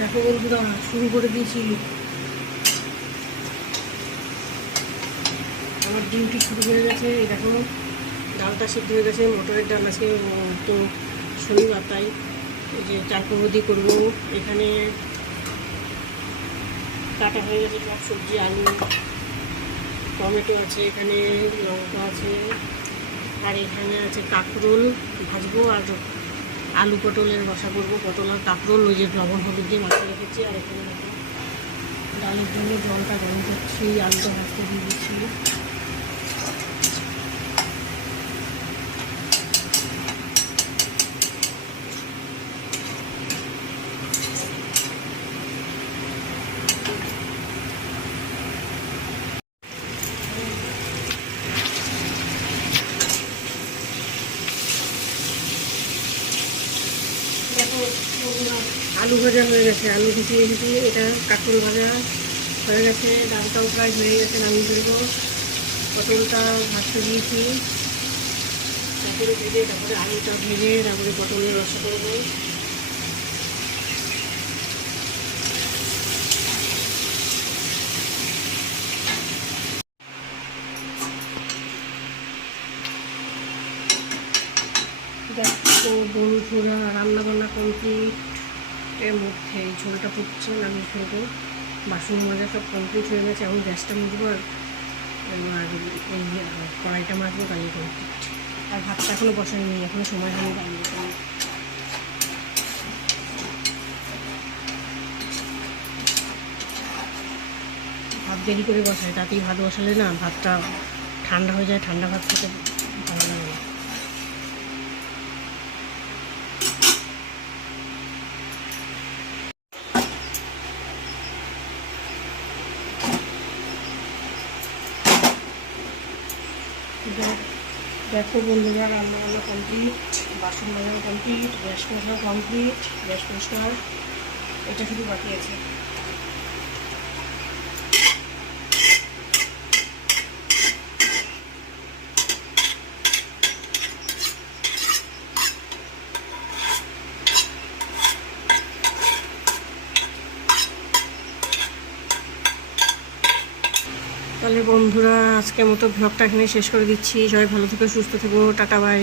দেখো বন্ধুরা শুরু করে দিয়েছি, আমার ডিউটি শুরু হয়ে গেছে। এই দেখো ডালটা সিদ্ধ হয়ে গেছে, মটরের ডাল আছে তো শনিবার, তাই এই যে চারপদি করবো। এখানে কাটা হয়ে গেছে সব সবজি, আলু টমেটো আছে, এখানে লঙ্কা আছে, আর এখানে আছে কাঁকরোল ভাজবো, আর আলু পটলের রসা করবো। পটল আর কাঁকরোল ওই যে লবণ হলুদ দিয়ে মাখিয়ে রেখেছি। আর এখানে দেখো ডালের জন্য জলটা গরম করছি, আলুটা ভাজতে দিয়ে দিচ্ছি। আলু ভাজা হয়ে গেছে, আলু ভিজিয়ে ভিজিয়ে এটা কাঁকরোল ভাজা হয়ে গেছে। ডালটাও প্রায় হয়ে গেছে, নামিয়ে দেবো। পটলটা ভাজতে দিয়েছি, তারপরে ভেজে তারপরে আলুটা ভেজে তারপরে পটলের রসা করবো। দেখো বন্ধুরা রান্না বান্না কমপ্লিটের মধ্যে ঝোলটা ফুটছে, নামিয়ে ফেলবো। বাসন মাজা সব কমপ্লিট হয়ে গেছে, এখন গ্যাসটা মুছবো আর এই কড়াইটা মাজবো, তাই কমপ্লিট। আর ভাতটা এখনও বসাইনি, এখনও সময় হয়নি বানিয়ে ফেলি। ভাত দেরি করে বসাই, তাতেই ভাত বসালে না ভাতটা ঠান্ডা হয়ে যায়, ঠান্ডা ভাত খেতে ভালো লাগে না। দেখো বন্ধুরা রান্না বান্না কমপ্লিট, বাসন বাজানো কমপ্লিট, গ্যাস মশলা কমপ্লিট, গ্যাস পরিষ্কার, এটা শুধু বাকি আছে। তাহলে বন্ধুরা আজকের মতো ভ্লগটা এখানে শেষ করে দিচ্ছি। সবাই ভালো থেকো, সুস্থ থেকো, টাটা বাই।